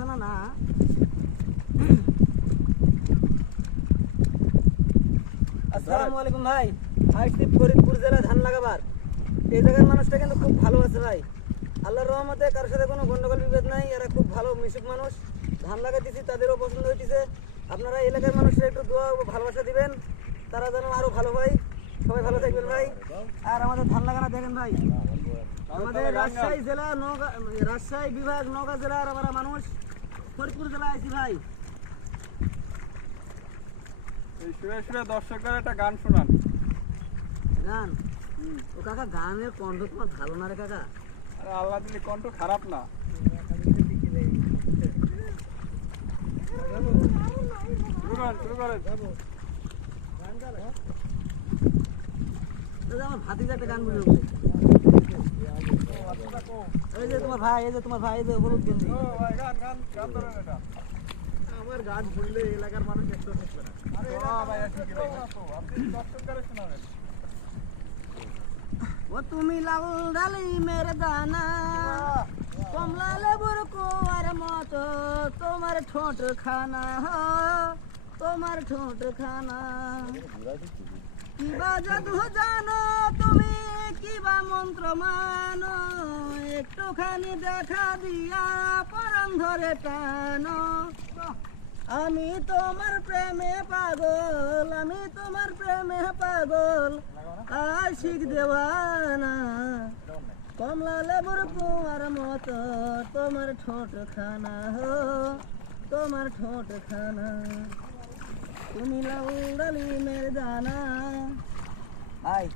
জানা না। আসসালামু আলাইকুম ভাই। আসছি ফরিদপুর জেলা ধান লাগাবার। এই জায়গার মানুষটা কিন্তু খুব ভালো আছে ভাই, আল্লাহর রহমতে কারোর সাথে কোনো গন্ডগোল বিভেদ নাই। এরা খুব ভালো মিশুক মানুষ, ধান লাগাইতেছি তাদেরও পছন্দ হইতেছে। আপনারা এলাকার মানুষের একটু দোয়া ও ভালোবাসা দিবেন, তারা যেন আরো ভালো হয়। সবাই ভালো থাকবেন ভাই। আর আমাদের ধান লাগানো দেখেন ভাই, আমাদের রাজশাহী জেলা রাজশাহী বিভাগ নওগাঁ জেলার আমরা মানুষ, ফরিদপুর জেলায় আছি ভাই। এই শুয়ে শুয়ে দর্শকদের একটা গান শোনান। গান? ও কাকা, গানের কণ্ঠ তোমার ভালো না রে কাকা? আরে আল্লাহ দিলে কণ্ঠ খারাপ না। শুরু করেন। আমার ভাতিজা একটা গান বুঝে এই যে তোমার ভাই, এই যে তোমার ভাই, এই যে হলুদ গেঞ্জি। আমার গান শুনলে এলাকার মানুষ একটু থাকবে না। ও তুমি লাল ডালিমের দানা, কমলা লেবুর কুয়ার মতো তোমার ঠোঁট খানা, তোমার ঠোঁট খানা। কিবা জাদু জানো তুমি, কিবা মন্ত্র মানো, একটুখানি দেখা দিয়া পরাণ ধরে টানো। আমি তোমার প্রেমে পাগল, আমি তোমার প্রেমে পাগল, আশিক দেওয়ানা। কমলা লেবুর কুয়ার মতো তোমার ঠোঁট খানা, তোমার ঠোঁট খানা। তুমি লাল ডালিমের দানা। আয়